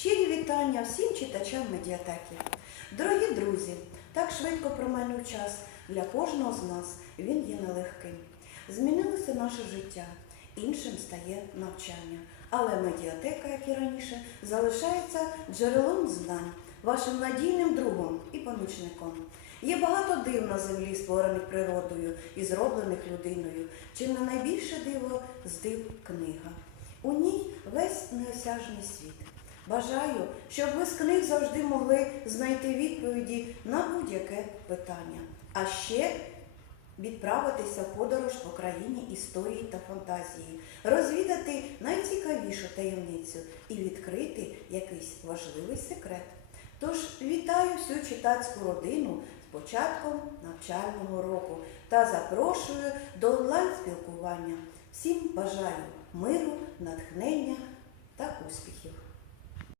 Щирі вітання всім читачам медіатеки. Дорогі друзі, так швидко промайнув час. Для кожного з нас він є нелегким. Змінилося наше життя, іншим стає навчання. Але медіатека, як і раніше, залишається джерелом знань, вашим надійним другом і помічником. Є багато див на землі, створених природою і зроблених людиною. Чим не найбільше диво з див книга. У ній весь неосяжний світ. Бажаю, щоб ви з книг завжди могли знайти відповіді на будь-яке питання, а ще відправитися в подорож по країні історії та фантазії, розвідати найцікавішу таємницю і відкрити якийсь важливий секрет. Тож вітаю всю читацьку родину з початком навчального року та запрошую до онлайн-спілкування. Всім бажаю миру, натхнення та успіхів.